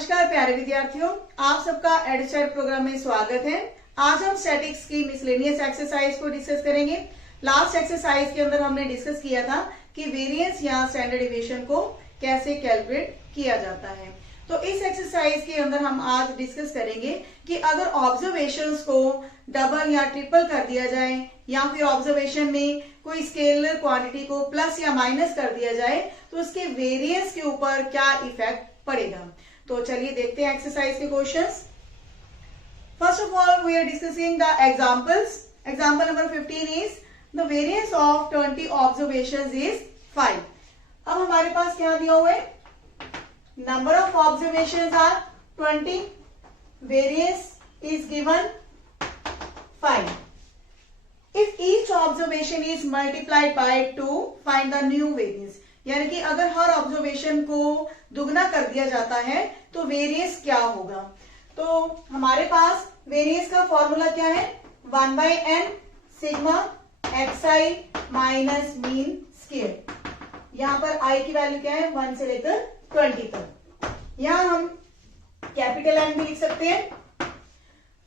नमस्कार प्यारे विद्यार्थियों, आप सबका एडस्टैट प्रोग्राम में स्वागत है। आज हम स्टैटिक्स की मिसलेनियस एक्सरसाइज को डिस्कस करेंगे। लास्ट एक्सरसाइज के अंदर हमने डिस्कस किया था कि वेरिएंस या स्टैंडर्ड डिविएशन को कैसे कैलकुलेट किया जाता है। तो इस एक्सरसाइज के अंदर हम आज डिस्कस करेंगे कि अगर ऑब्जर्वेशंस को डबल या ट्रिपल कर दिया जाए या फिर ऑब्जर्वेशन में कोई स्केलर क्वांटिटी को प्लस या माइनस कर दिया जाए तो उसके वेरिएंस के ऊपर क्या इफेक्ट पड़ेगा। तो चलिए देखते हैं एक्सरसाइज के questions. First of all we are discussing the examples. Example number 15 is the variance of 20 observations is 5। अब हमारे पास क्या दिया हुआ है, number of observations are 20, variance is given 5. If each observation is multiplied by 2, find the new variance. यानी कि अगर हर ऑब्जर्वेशन को दुगना कर दिया जाता है तो वेरिएंस क्या होगा। तो हमारे पास वेरिएंस का फॉर्मूला क्या है, 1/n sigma xi minus mean square. यहाँ पर i की वैल्यू क्या है, 1 से लेकर 20 तक। यहाँ हम कैपिटल N भी लिख सकते हैं।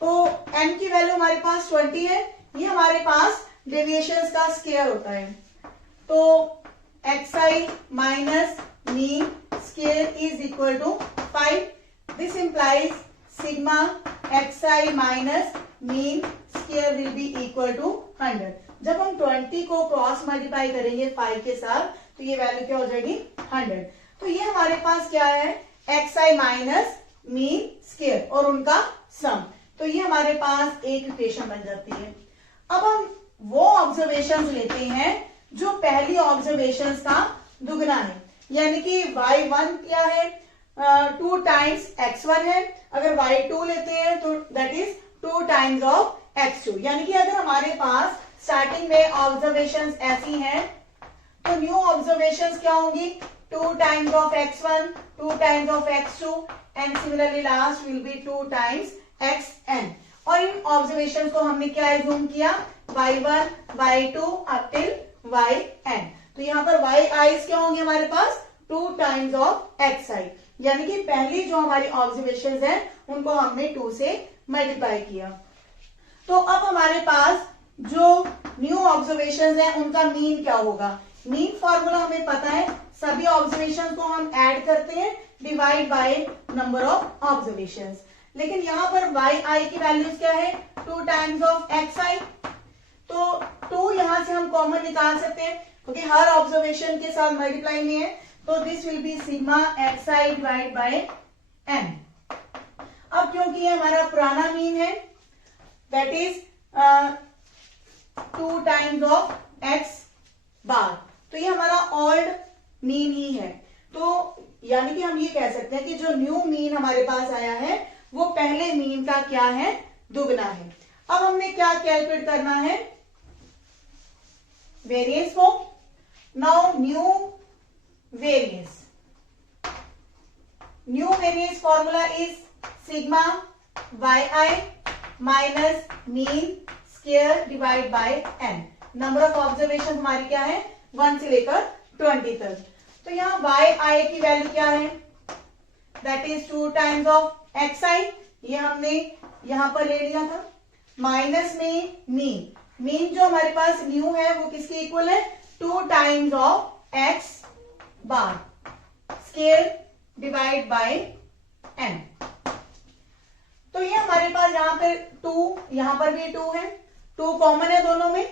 तो n की वैल्यू हमारे पास 20 है, ये हमारे पास डेविएशंस का स्क्वायर होता है। तो xi minus mean square is equal to 5। This implies sigma xi minus mean square will be equal to 100। जब हम 20 को क्रॉस मल्टीप्लाई करेंगे 5 के साथ तो ये वैल्यू क्या हो जाएगी, 100। तो ये हमारे पास क्या है, xi माइनस मीन स्क्वायर और उनका सम। तो ये हमारे पास एक इक्वेशन बन जाती है। अब हम वो ऑब्जर्वेशंस लेते हैं जो पहली ऑब्जर्वेशंस का दुगना है, यानी कि y1 क्या है, 2 टाइम्स x1 है। अगर y2 लेते हैं तो that is 2 times of x2। यानी कि अगर हमारे पास स्टार्टिंग में ऑब्जर्वेशंस ऐसी हैं तो न्यू ऑब्जर्वेशंस क्या होंगी, 2 times of x1, 2 times of x2 and similarly last will be 2 times xn। और इन ऑब्जर्वेशन को हमने क्या एज्यूम किया, y1, y2 up till yn। तो यहाँ पर yi's क्या होंगे हमारे पास, 2 टाइम्स ऑफ xi। यानी कि पहली जो हमारी ऑब्जर्वेशंस हैं उनको हमने 2 से मल्टीप्लाई किया। तो अब हमारे पास जो न्यू ऑब्जर्वेशंस हैं उनका मीन क्या होगा। मीन फॉर्मूला हमें पता है, सभी ऑब्जर्वेशन को हम ऐड करते हैं divide by number of observations. लेकिन यहाँ पर yi की वैल्यूज क्या है, 2 टाइम्स ऑफ xi। तो 2 यहां से हम कॉमन निकाल सकते हैं क्योंकि हर ऑब्जर्वेशन के साथ मल्टीप्लाई में है। तो this will be sigma xi divide by n। अब क्योंकि ये हमारा पुराना मीन है that is 2 times of x बार, तो ये हमारा ओल्ड मीन ही है। तो यानी कि हम ये कह सकते हैं कि जो न्यू मीन हमारे पास आया है वो पहले मीन का क्या है, दुगना है। अब हमने क्या कैलकुलेट करना है, वेरिएंस को। Now new variance, new variance formula is sigma yi minus mean square divide by n। Number of observation हमारी क्या है, 1 से लेकर 20 तक। तो यहाँ yi की वैल्यू क्या है, that is 2 times of xi, ये हमने यहां पर ले लिया था, माइनस में मीन जो हमारे पास न्यू है वो किसके इक्वल है, 2 times of x bar square divide by n। तो ये हमारे पास यहाँ पे 2, यहां पर भी 2 है, 2 कॉमन है दोनों में।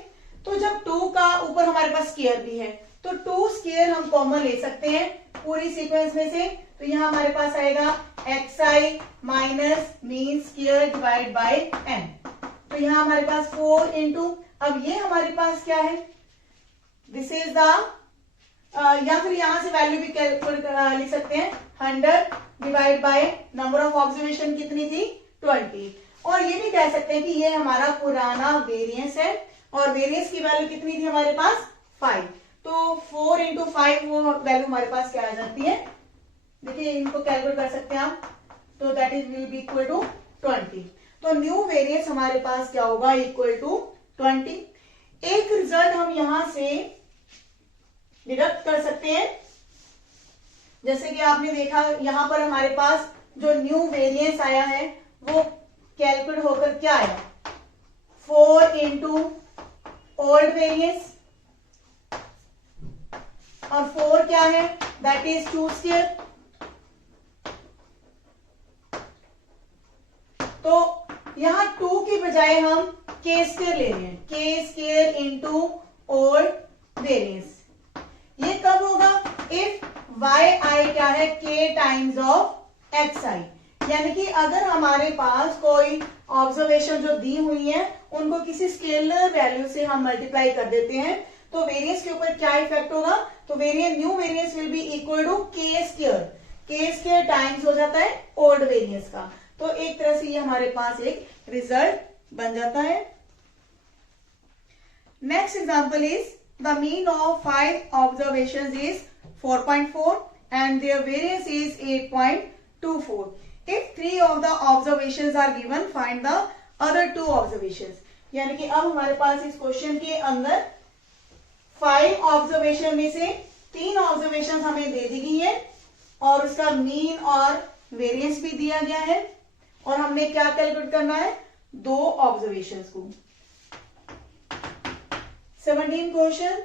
तो जब 2 का ऊपर हमारे पास स्क्वायर भी है तो 2 स्क्वायर हम कॉमन ले सकते हैं पूरी सीक्वेंस में से। तो यहाँ हमारे पास आएगा xi minus mean square divide by n। तो यहाँ हमारे पास 4 इंटू, अब ये हमारे पास क्या है, दिस इज द, या फिर यहां से वैल्यू भी कैलकुलेट लिख सकते हैं, 100 divide by number of observation कितनी थी, 20। और ये भी कह सकते हैं कि ये हमारा पुराना वेरिएंस है और वेरिएंस की वैल्यू कितनी थी हमारे पास, 5। तो 4 इंटू 5 वो वैल्यू हमारे पास क्या आ जाती है, देखिए इनको कैलकुलेट कर सकते हैं आप। तो that is will be equal to 20। तो न्यू वेरिएंस हमारे पास क्या होगा, इक्वल टू 20। एक रिजल्ट हम यहां से डिडक्ट कर सकते हैं, जैसे कि आपने देखा यहां पर हमारे पास जो न्यू वेरिएंस आया है वो कैलकुलेट होकर क्या आया, 4 इंटू ओल्ड वेरिएंस, और 4 क्या है, दैट इज 2 स्क्वायर। तो यहां 2 की बजाय हम के स्क्वायर ले रहे हैं, के स्क्वायर इंटू ओल्ड वेरिएंस। ये कब होगा, इफ वाई आई क्या है, के टाइम्स ऑफ एक्स आई, यानी कि अगर हमारे पास कोई ऑब्जर्वेशन जो दी हुई है उनको किसी स्केलर वैल्यू से हम मल्टीप्लाई कर देते हैं तो वेरिएंस के ऊपर क्या इफेक्ट होगा, तो variance, new variance will be equal to K square, K square times हो जाता है ओल्ड वेरिएंस का। तो एक तरह से ये हमारे पास एक रिजल्ट बन जाता है। Next example is the mean of 5 observations is 4.4 and their variance is 8.24. If 3 of the observations are given, find the other 2 observations. यानी कि अब हमारे पास इस क्वेश्चन के अंदर 5 ऑब्जर्वेशन में से 3 ऑब्जर्वेशन हमें दे दी गई है और उसका मीन और वेरिएंस भी दिया गया है और हमने क्या कैलकुलेट करना है, 2 ऑब्जर्वेशंस को। 17 question,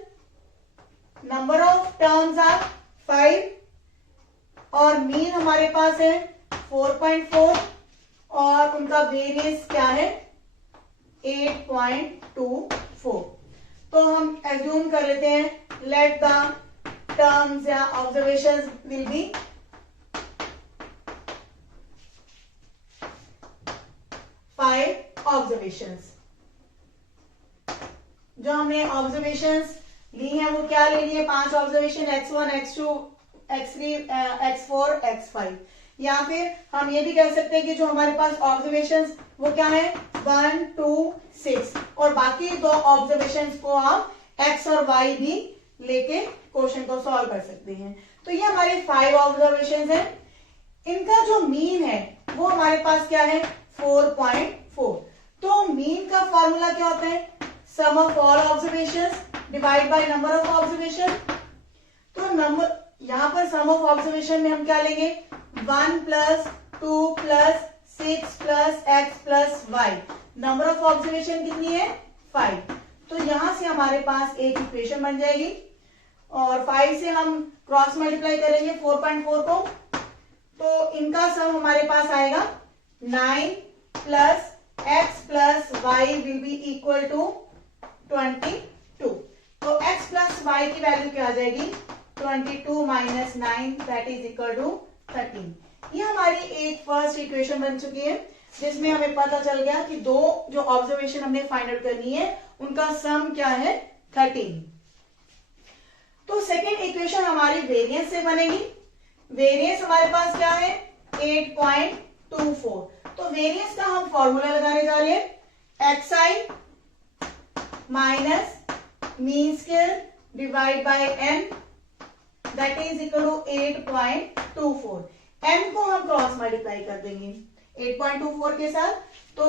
number of terms are 5 और मीन हमारे पास है 4.4 और उनका वेरिएंस क्या है 8.24। तो हम एज्यूम कर लेते हैं लेट द टर्म्स या ऑब्जर्वेशंस विल बी 5 ऑब्जर्वेशंस। जो हमने ऑब्जर्वेशंस ली है वो क्या ले लिए, 5 observation, x1, x2, x3, x4, x5। या फिर हम ये भी कह सकते हैं कि जो हमारे पास ऑब्जर्वेशंस वो क्या है 1, 2, 6 और बाकी 2 ऑब्जर्वेशंस को आप x और y भी लेके क्वेश्चन को सॉल्व कर सकते हैं। तो ये हमारे 5 ऑब्जर्वेशंस हैं। इनका जो मीन है वो हमारे पास क्या है 4.4। तो मीन का फॉर्मूला क्या होता है, sum of all observations divide by number of observation. तो नंबर यहां पर सम ऑफ ऑब्जर्वेशन में हम क्या लेंगे 1 plus 2 plus 6 plus x plus y। Number of observation कितनी है 5। तो यहां से हमारे पास एक इक्वेशन बन जाएगी और 5 से हम क्रॉस मल्टीप्लाई करेंगे 4.4 को, तो इनका सम हमारे पास आएगा 9 plus x plus y will be equal to 22। तो x प्लस y की वैल्यू क्या आ जाएगी 22 minus 9 that is equal to 13। ये हमारी एक फर्स्ट इक्वेशन बन चुकी है जिसमें हमें पता चल गया कि 2 जो ऑब्जर्वेशन हमने फाइंड आउट करनी है उनका सम क्या है 13। तो सेकेंड इक्वेशन हमारी वेरिएंस से बनेगी। वेरिएंस हमारे पास क्या है 8.24। तो वेरिएंस का हम फॉर्मूला लगाने जा रहे हैं xi minus mean square divide by n that is equal to 8.24। n को हम क्रॉस मल्टीप्लाई कर देंगे 8.24 के साथ, तो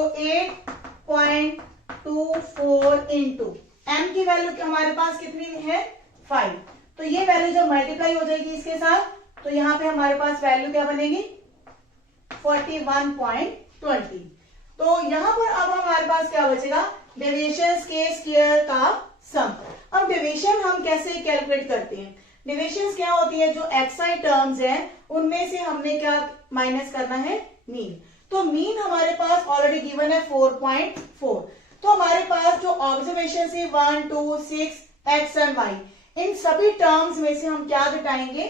8.24 इंटू m की वैल्यू हमारे पास कितनी है 5। तो ये वैल्यू जब मल्टीप्लाई हो जाएगी इसके साथ तो यहाँ पे हमारे पास वैल्यू क्या बनेगी 41.20। तो यहाँ पर अब हमारे पास क्या बचेगा डेविएशंस के स्क्वायर का सम। अब डेविएशन हम कैसे कैलकुलेट करते हैं, डेविएशंस क्या होती है जो xi टर्म्स हैं उनमें से हमने क्या माइनस करना है मीन। तो मीन हमारे पास ऑलरेडी गिवन है 4.4। तो हमारे पास जो ऑब्जर्वेशन है 1, 2, 6 x एंड y, इन सभी टर्म्स में से हम क्या घटाएंगे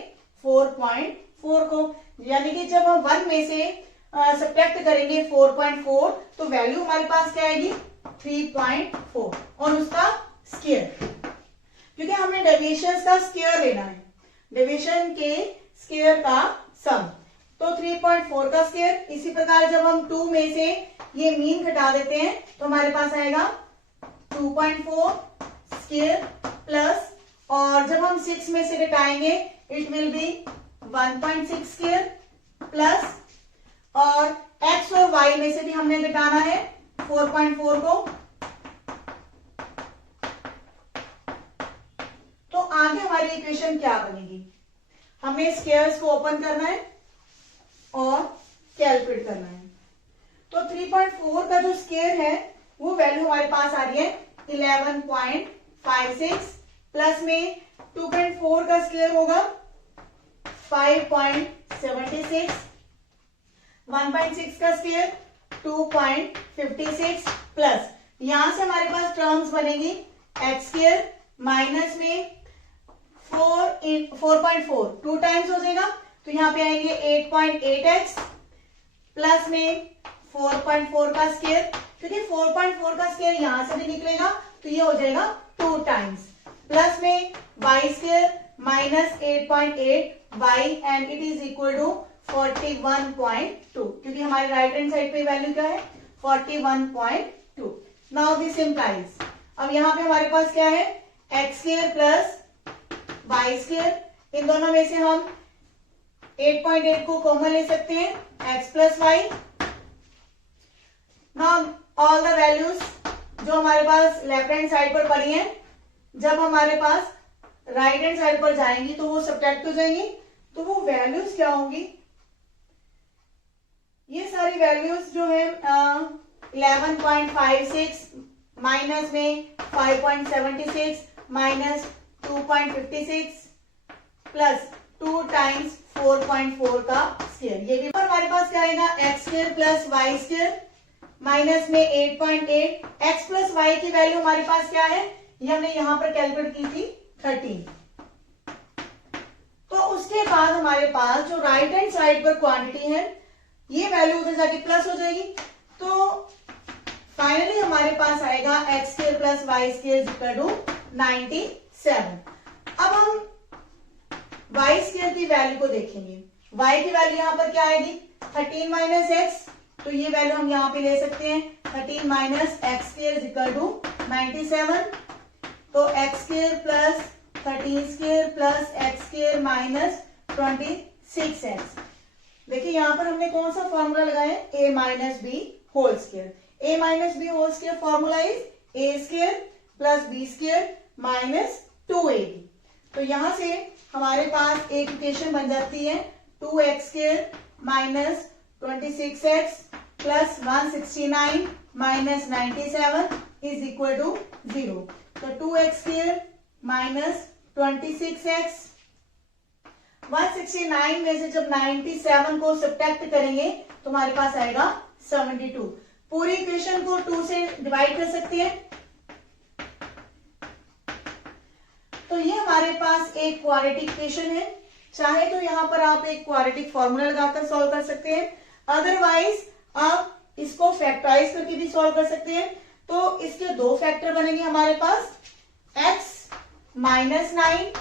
4.4 को, यानी कि जब हम 1 में से सब्ट्रैक्ट करेंगे 4.4 तो वैल्यू हमारे पास क्या आएगी 3.4 और उसका स्क्वायर, क्योंकि हमने डेविएशन का स्क्वायर लेना है, डेविएशन के स्क्वायर का सम। तो 3.4 का स्क्वायर। इसी प्रकार जब हम 2 में से ये मीन घटा देते हैं तो हमारे पास आएगा 2.4 स्क्वायर प्लस, और जब हम 6 में से घटाएंगे it will be 1.6 square plus, और x और y में से भी हमने घटाना है 4.4 को। तो आगे हमारी इक्वेशन क्या बनेगी, हमें स्क्वायर्स को ओपन करना है और कैलकुलेट करना है। तो 3.4 का जो स्क्वायर है वो वैल्यू हमारे पास आ रही है 11.56 प्लस में 2.4 का स्क्वायर होगा 5.76, 1.6 का स्क्वायर 2.56 प्लस यहां से हमारे पास टर्म्स बनेगी एक्स स्क्वायर माइनस में 4.4 2 टाइम्स हो जाएगा तो यहाँ पे आएंगे 8.8x प्लस में 4.4 का स्क्वायर, क्योंकि 4.4 का स्क्वायर यहां से भी निकलेगा तो ये हो जाएगा 2 टाइम्स प्लस में y square minus 8.8 y and it is equal to 41.2, क्योंकि हमारे राइट हैंड साइड पे वैल्यू क्या है 41.2। नाउ दिस इंप्लाइज, अब यहाँ पे हमारे पास क्या है x square plus y square, इन दोनों में से हम 8.8 को कॉमन ले सकते हैं x plus y. Now all the values जो हमारे पास लेफ्ट हैंड साइड पर पड़ी हैं, जब हमारे पास राइट हैंड साइड पर जाएंगी तो वो सब्ट्रैक्ट हो जाएंगी, तो वो वैल्यूज क्या होंगी, ये सारी वैल्यूज जो है 11.56 माइनस में 5.76 माइनस 2.56 प्लस 2 टाइम्स 4.4 का स्क्वायर, ये भी हमारे पास क्या आएगा x square plus y square minus में 8.8, एक्स प्लस वाई की वैल्यू हमारे पास क्या है, ये हमने यहां पर कैलकुलेट की थी 13। तो उसके बाद हमारे पास जो राइट हैंड साइड पर क्वांटिटी है ये वैल्यू उधर जाके प्लस हो जाएगी, तो फाइनली हमारे पास आएगा x square plus y square equal to 97। अब हम वाई स्क्वायर की वैल्यू को देखेंगे, वाई की वैल्यू यहां पर क्या आएगी 13 माइनस एक्स, तो ये वैल्यू हम यहां पे ले सकते हैं 13 minus x square equal to 97, तो x square plus 13 square plus x square minus 26x। देखिए यहां पर हमने कौन सा फॉर्मूला लगाया है a minus B whole square, a minus B whole square formula is a square plus B square minus 2ab। तो यहां से हमारे पास एक इक्वेशन बन जाती है 2x स्क्वायर माइनस 26x प्लस 169 माइनस 97 इज इक्वल टू 0। तो 2x स्क्वायर माइनस 26x, 169 में से जब 97 को सब्ट्रैक्ट करेंगे तो हमारे पास आएगा 72। पूरी इक्वेशन को 2 से डिवाइड कर सकते हैं, तो ये हमारे पास एक क्वाड्रेटिक इक्वेशन है। चाहे तो यहां पर आप एक क्वाड्रेटिक फॉर्मूला लगाकर सॉल्व कर सकते हैं, अदरवाइज आप इसको फैक्टराइज करके भी सॉल्व कर सकते हैं। तो इसके दो फैक्टर बनेंगे हमारे पास, x minus 9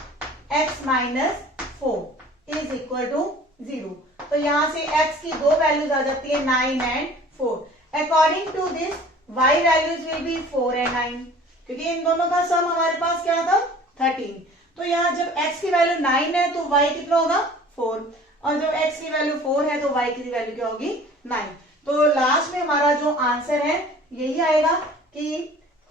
x minus 4 is equal to 0। तो यहां से x की दो वैल्यूज आ जाती है 9 and 4। According to this y values will be 4 and 9, क्योंकि इन दोनों का सम हमारे पास क्या था 13। तो यहाँ जब x की वैल्यू 9 है तो y कितना होगा 4, और जब x की वैल्यू 4 है तो y की वैल्यू क्या होगी 9। तो लास्ट में हमारा जो आंसर है यही आएगा कि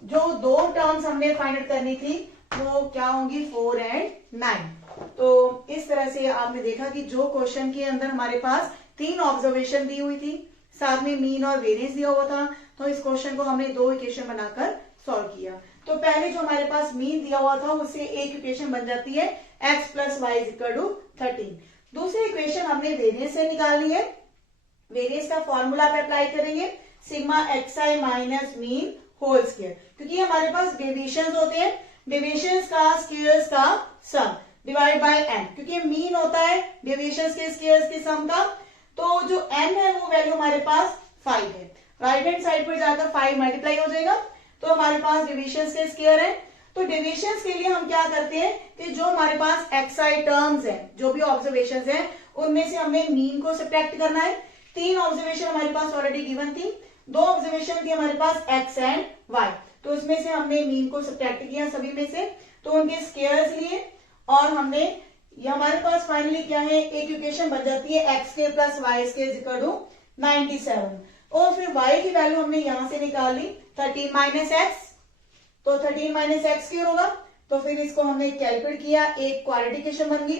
जो दो टर्म्स हमने फाइंड आउट करनी थी वो क्या होंगी 4 एंड 9। तो इस तरह से आपने देखा कि जो क्वेश्चन के अंदर हमारे पास 3 ऑब्जर्वेशन दी हुई थी, साथ में मीन और वेरिएंस दिया हुआ था, तो इस क्वेश्चन को हमने 2 इक्वेशन बनाकर सॉल्व किया। तो पहले जो हमारे पास मीन दिया हुआ था उससे एक इक्वेशन बन जाती है x plus y equal to 13। दूसरी इक्वेशन हमने वेरिएंस से निकालनी है, वेरिएंस का फॉर्मूला पे अप्लाई करेंगे sigma xi minus mean whole square, क्योंकि हमारे पास डेविएशंस होते हैं, डेविएशंस का स्क्वायर्स का सम डिवाइड बाय n, क्योंकि मीन होता है डेविएशंस के स्क्वायर्स के सम का। तो जो n है वो वैल्यू हमारे पास 5 है, राइट हैंड साइड पर जाकर 5 मल्टीप्लाई हो जाएगा, तो हमारे पास डेविएशंस के स्क्वायर है। तो डेविएशंस के लिए हम क्या करते हैं कि जो हमारे पास xi टर्म्स है, जो भी ऑब्जर्वेशंस है, उनमें से हमने मीन को सब्ट्रैक्ट करना है। 3 ऑब्जर्वेशन हमारे पास ऑलरेडी गिवन थी, 2 ऑब्जर्वेशन थी हमारे पास x एंड y, तो उसमें से हमने मीन को सब्ट्रैक्ट किया सभी में से, तो उनके स्क्वायर्स लिए, और हमने ये हमारे पास फाइनली क्या है एक इक्वेशन बन जाती है x square plus y square equal to 97। और फिर y की वैल्यू हमने यहां से निकाल ली 13 माइनस एक्स, तो 13 माइनस एक्स स्क्वायर होगा, तो फिर इसको हमने कैलकुलेट किया, एक क्वाड्रेटिक इक्वेशन बन गई।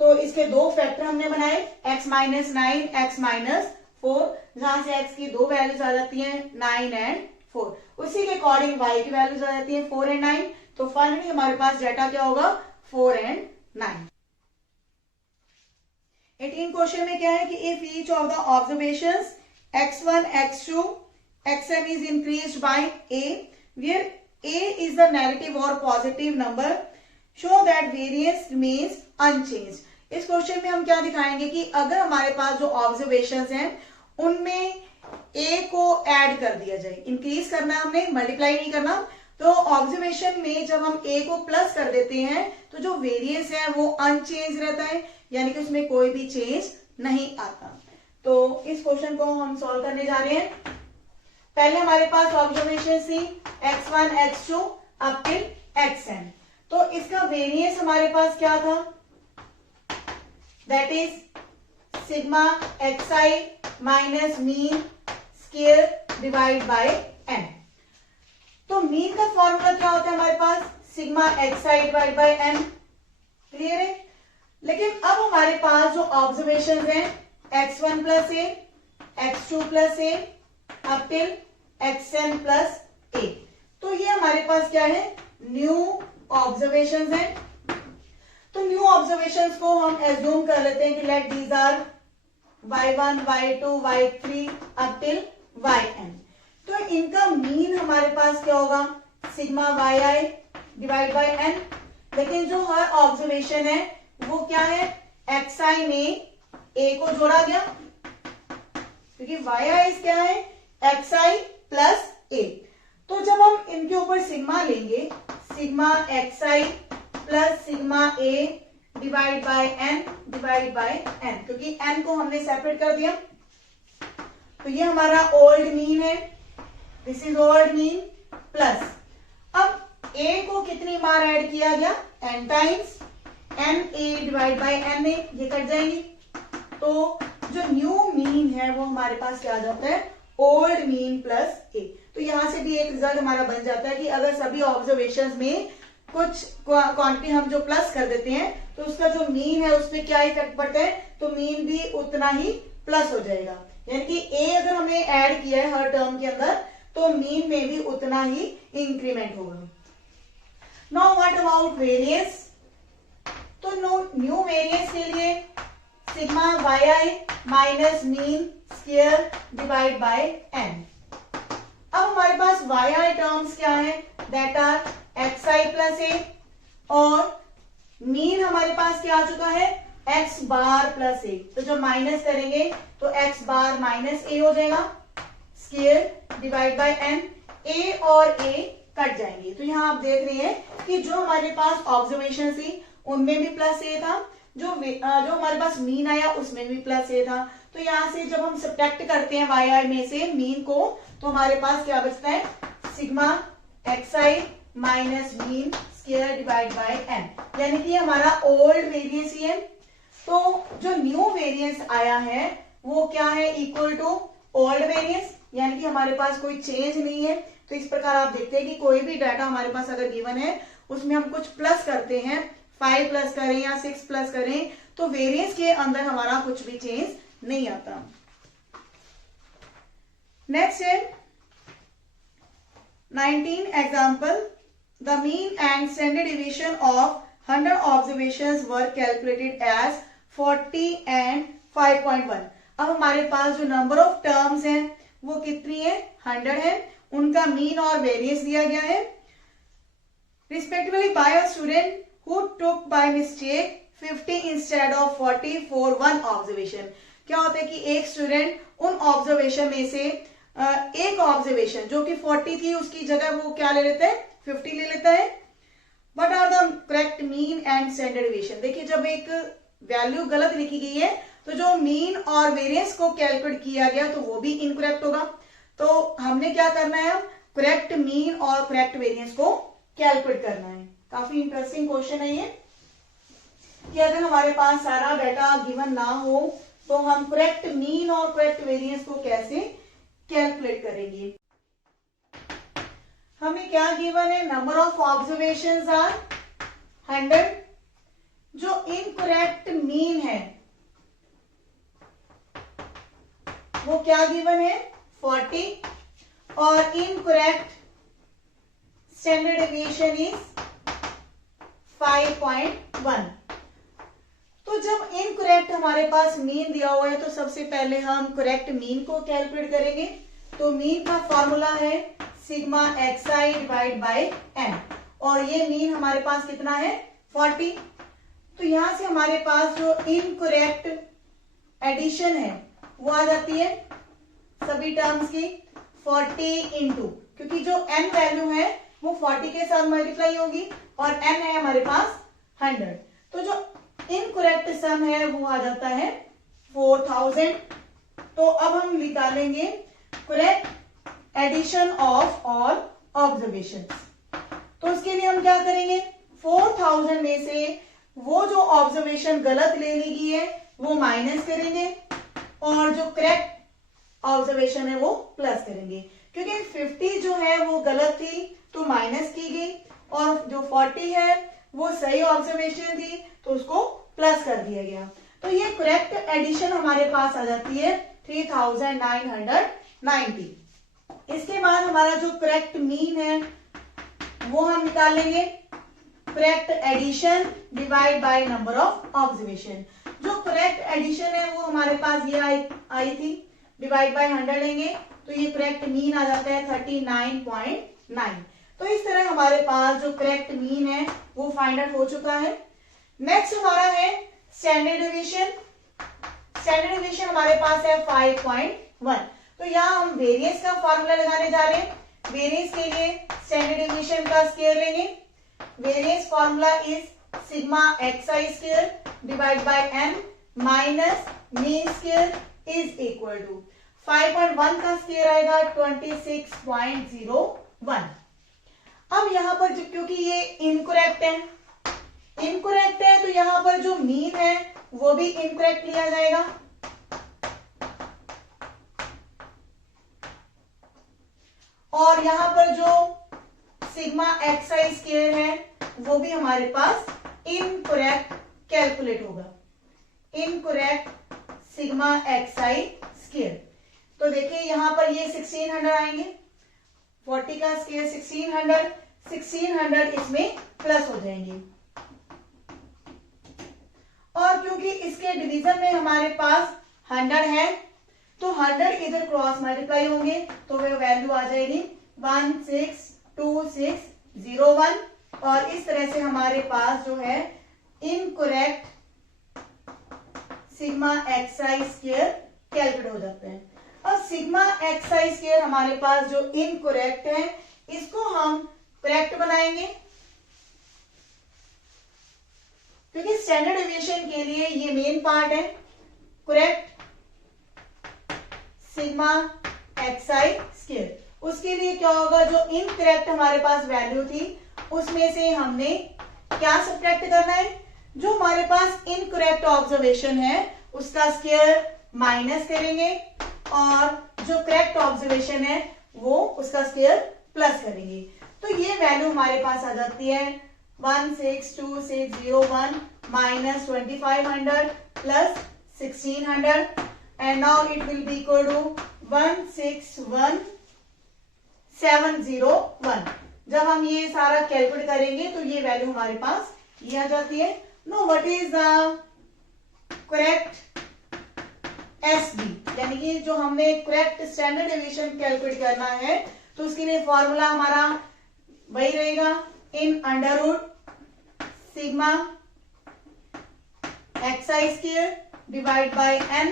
तो इसके 2 फैक्टर हमने बनाए x माइनस 9 x माइनस 4, जहां से x की दो वैल्यूज आ जाती हैं 9 एंड 4, उसी के अकॉर्डिंग y की वैल्यूज आ जाती हैं 4 एंड 9। तो फाइनली हमारे पास डाटा क्या होगा 4 एंड 9। 18 क्वेश्चन में क्या है कि if each of the observations x1, x2, xn is increased by a, where a is the negative or positive number, show that variance remains unchanged। इस क्वेश्चन में हम क्या दिखाएंगे कि अगर हमारे पास जो ऑब्जर्वेशंस हैं उनमें a को ऐड कर दिया जाए, इंक्रीज करना है हमने, मल्टीप्लाई नहीं करना। तो ऑब्जर्वेशन में जब हम a को प्लस कर देते हैं तो जो वेरिएंस है वो अनचेंज रहता है, यानी कि उसमें कोई भी चेंज नहीं आता। तो इस क्वेश्चन को हम सॉल्व करने जा रहे हैं। पहले हमारे पास ऑब्जर्वेशन थी x1, x2 up till xn। तो इसका वेरिएंस हमारे पास क्या था, that is sigma xi minus mean square divide by n। तो मीन का फॉर्मूला क्या होता है हमारे पास, sigma xi divide by n। Clear है। लेकिन अब हमारे पास जो ऑब्जर्वेशन है x1 plus a, x2 plus a up till xn plus a, तो ये हमारे पास क्या है, न्यू ऑब्जर्वेशंस हैं। तो न्यू ऑब्जर्वेशंस को हम एज्यूम कर लेते हैं कि let these are y1, y2, y3 up till yn। तो इनका मीन हमारे पास क्या होगा, sigma yi divide by n। लेकिन जो हर ऑब्जर्वेशन है वो क्या है, xi में a को जोड़ा गया, क्योंकि yi क्या है, xi प्लस a। तो जब हम इनके ऊपर सिग्मा लेंगे, sigma xi plus sigma a divide by n divide by n, क्योंकि n को हमने सेपरेट कर दिया। तो ये हमारा ओल्ड मीन है, this is old mean plus, अब a को कितनी बार ऐड किया गया, n times, n a divide by n a, ये कट जाएंगी। तो जो न्यू मीन है वो हमारे पास क्या आ जाता है, ओल्ड मीन प्लस a। तो यहां से भी एक रिजल्ट हमारा बन जाता है कि अगर सभी ऑब्जर्वेशंस में कुछ क्वांटिटी हम जो प्लस कर देते हैं तो उसका जो मीन है उसमें क्या इफेक्ट पड़ता है, तो मीन भी उतना ही प्लस हो जाएगा। यानी कि a अगर हमने ऐड किया है हर टर्म के अंदर तो मीन में भी उतना ही इंक्रीमेंट होगा। Now what about variance. तो न्यू वेरिएंस के लिए sigma yi minus mean square divide by n। अब हमारे पास yi टर्म्स क्या है, that are xi plus a, और मीन हमारे पास क्या आ चुका है, x बार प्लस a। तो जब माइनस करेंगे तो x बार माइनस a हो जाएगा, square divide by n, a और a कट जाएंगे। तो यहाँ आप देख रहे हैं कि जो हमारे पास ऑब्जर्वेशन थी उनमें भी प्लस a था, जो हमारे पास मीन आया उसमें भी प्लस a था। तो यहाँ से जब हम सब्ट्रैक्ट करते हैं yi में से मीन को तो हमारे पास क्या बचता है, sigma xi minus mean square divide by n, यानी कि हमारा ओल्ड वेरिएंस ही है। तो जो न्यू वेरिएंस आया है वो क्या है, इक्वल टू ओल्ड वेरिएंस, यानी कि हमारे पास कोई चेंज नहीं है। तो इस प्रकार आप देखते हैं कि कोई भी डाटा हमारे पास अगर गिवन है उसमें हम कुछ प्लस करते हैं, 5 प्लस करें या 6 प्लस करें, तो वेरिएंस के अंदर हमारा कुछ भी चेंज नहीं आता। नेक्स्ट है 19 example, the mean and standard deviation of 100 observations were calculated as 40 and 5.1। अब हमारे पास जो नंबर ऑफ टर्म्स हैं वो कितनी है, 100 है, उनका मीन और वेरिएंस दिया गया है respectively by a student who took by mistake 50 instead of 40 for one observation। क्या होता है कि एक स्टूडेंट उन ऑब्जर्वेशन में से एक ऑब्जर्वेशन जो कि 40 थी उसकी जगह वो क्या ले लेता है, 50 ले लेता है। What are the correct mean and standard deviation। देखिए जब एक वैल्यू गलत लिखी गई है तो जो मीन और वेरिएंस को कैलकुलेट किया गया तो वो भी इनकरेक्ट होगा। तो हमने क्या करना है, करेक्ट मीन और करेक्ट वेरिएंस को कैलकुलेट करना है। काफी इंटरेस्टिंग क्वेश्चन है ये कि अगर हमारे पास सारा डाटा गिवन ना हो तो हम करेक्ट मीन और करेक्ट वेरिएंस को कैसे कैलकुलेट करेंगे। हमें क्या गिवन है, नंबर ऑफ ऑब्जर्वेशंस आर 100, जो इनकरेक्ट मीन है वो क्या गिवन है 40 और इनकरेक्ट स्टैंडर्ड डेविएशन इज 5.1। तो जब इनकरेक्ट हमारे पास मीन दिया हुआ है तो सबसे पहले हम करेक्ट मीन को कैलकुलेट करेंगे। तो मीन का फॉर्मूला है sigma xi divide by n और ये मीन हमारे पास कितना है 40। तो यहां से हमारे पास जो इनकरेक्ट एडिशन है वो आ जाती है सभी टर्म्स की 40 इंटू, क्योंकि जो n वैल्यू है वो 40 के साथ मल्टीप्लाई होगी और n है हमारे पास 100। तो जो इनकरेक्ट सम है वो आ जाता है 4000। तो अब हम निकालेंगे correct addition of all observations. तो उसके लिए हम क्या करेंगे 4000 में से वो जो ऑब्जर्वेशन गलत ले ली गई है वो माइनस करेंगे और जो करेक्ट ऑब्जर्वेशन है वो प्लस करेंगे, क्योंकि 50 जो है वो गलत थी तो माइनस की गई और जो 40 है वो सही ऑब्जर्वेशन थी तो उसको प्लस कर दिया गया। तो ये करेक्ट एडिशन हमारे पास आ जाती है 3990। इसके बाद हमारा जो करेक्ट मीन है वो हम निकाल लेंगे correct addition divide by number of observation. जो करेक्ट एडिशन है वो हमारे पास ये आई थी, डिवाइड बाय 100 लेंगे तो ये करेक्ट मीन आ जाता है 39.9। तो इस तरह हमारे पास जो करेक्ट मीन है वो फाइंड आउट हो चुका है। नेक्स्ट हमारा है स्टैंडर्ड डेविएशन। स्टैंडर्ड डेविएशन हमारे पास है 5.1। तो यहाँ हम वेरिएंस का फॉर्मूला लगाने जा रहे हैं। वेरिएंस के लिए स्टैंडर्ड डेविएशन का स्क्वायर लेंगे। Variance formula is sigma xi square divide by n minus mean square is equal to 5.1 का स्क्वायर आएगा 26.01। अब यहाँ पर क्योंकि ये इनकरेक्ट है तो यहाँ पर जो मीन है वो भी इनकरेक्ट लिया जाएगा। और यहाँ पर जो सिग्मा xi स्क्वायर है वो भी हमारे पास इनकरेक्ट कैलकुलेट होगा, इनकरेक्ट सिग्मा xi स्क्वायर। तो देखिए यहाँ पर ये 1600 आएंगे, 40 का स्क्वायर 1600 इसमें प्लस हो जाएंगे। और क्योंकि इसके डिवीजन में हमारे पास 100 है तो 100 इधर क्रॉस मल्टीप्लाई होंगे तो वह वैल्यू आ जाएगी 162601 और इस तरह से हमारे पास जो है incorrect sigma xi square calculate हो जाते हैं। और सिग्मा xi स्क्वायर हमारे पास जो इनकरेक्ट है इसको हम करेक्ट बनाएंगे, क्योंकि स्टैंडर्ड डेविएशन के लिए ये मेन पार्ट है करेक्ट सिग्मा xi स्क्वायर। उसके लिए क्या होगा, जो इनकरेक्ट हमारे पास वैल्यू थी उसमें से हमने क्या सब्ट्रैक्ट करना है, जो हमारे पास इनकरेक्ट ऑब्जर्वेशन है उसका स्क्वायर माइनस करेंगे और जो करेक्ट ऑब्जर्वेशन है वो उसका स्क्वायर प्लस करेंगे। तो ये वैल्यू हमारे पास आ जाती है 162601 minus 2500 plus 1600 and now it will be equal to 161701। जब हम ये सारा कैलकुलेट करेंगे तो ये वैल्यू हमारे पास ये आ जाती है। Know what is the correct SD, यानी कि जो हमने करेक्ट स्टैंडर्ड डेविएशन कैलकुलेट करना है तो उसके लिए फॉर्मूला हमारा वही रहेगा इन under root sigma xi square divide by n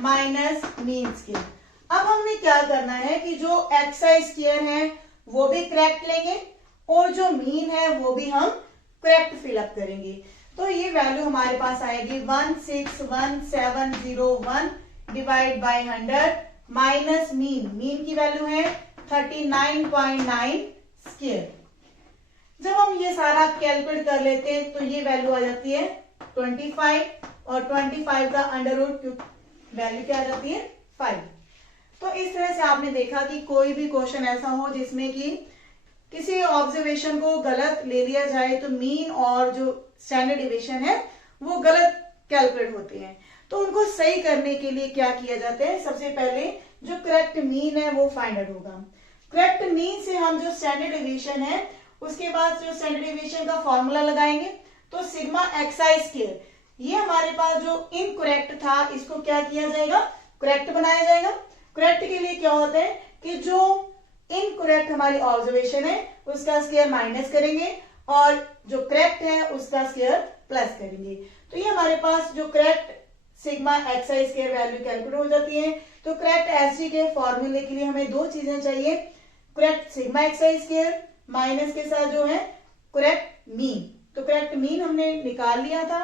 minus mean square. अब हमने क्या करना है कि जो xi स्क्वायर है वो भी करेक्ट लेंगे और जो मीन है वो भी हम करेक्ट फिलअप करेंगे। तो ये वैल्यू हमारे पास आएगी 161701 डिवाइड बाय 100 माइनस मीन की वैल्यू है 39.9 स्क्वायर। जब हम ये सारा कैलकुलेट कर लेते हैं तो ये वैल्यू आ जाती है 25 और 25 का अंडर रूट वैल्यू क्या आ जाती है 5। तो इस तरह से आपने देखा कि कोई भी क्वेश्चन ऐसा हो जिसमें कि किसी ऑब्जर्वेशन को गलत ले लिया जाए तो मीन और जो स्टैंडर्ड डेविएशन है वो गलत कैलकुलेट होते हैं। तो उनको सही करने के लिए क्या किया जाता है, सबसे पहले जो करेक्ट मीन है वो फाइंड आउट होगा। करेक्ट मीन से हम जो स्टैंडर्ड डिवीजन है उसके बाद जो स्टैंडर्ड डिवीजन का फॉर्मूला लगाएंगे, तो सिग्मा एक्सआई स्क्वायर, ये हमारे पास जो इनकरेक्ट था इसको क्या किया जाएगा, करेक्ट बनाया जाएगा। करेक्ट के लिए क्या होता है कि जो इनकरेक्ट हमारी ऑब्जर्वेशन है उसका स्क्वायर माइनस करेंगे और जो करेक्ट है उसका स्क्वायर प्लस करेंगे। तो ये हमारे पास जो correct sigma XI square value calculate हो जाती है। तो करेक्ट एसजी के फॉर्मूले के लिए हमें दो चीजें चाहिए, correct sigma XI square minus के साथ जो है करेक्ट मीन। तो करेक्ट मीन हमने निकाल लिया था,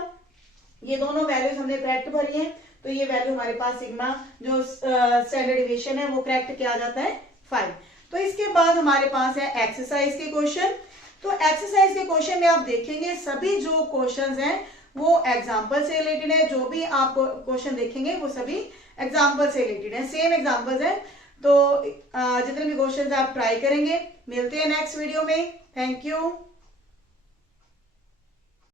ये दोनों वैल्यूज हमने करेक्ट भरी हैं, तो ये वैल्यू हमारे पास सिग्मा जो स्टैंडर्ड डिविएशन है वो करेक्ट क्या आ जाता है 5। तो इसके बाद हमारे पास है एक्सरसाइज के क्वेश्चन। तो एक्सरसाइज के क्वेश्चन में आप देखेंगे सभी जो क्वेश्चंस हैं वो एग्जाम्पल से रिलेटेड है, जो भी आप क्वेश्चन देखेंगे वो सभी एग्जाम्पल से रिलेटेड है, सेम एग्जाम्पल्स है। तो जितने भी क्वेश्चंस आप ट्राई करेंगे। मिलते हैं नेक्स्ट वीडियो में। Thank you.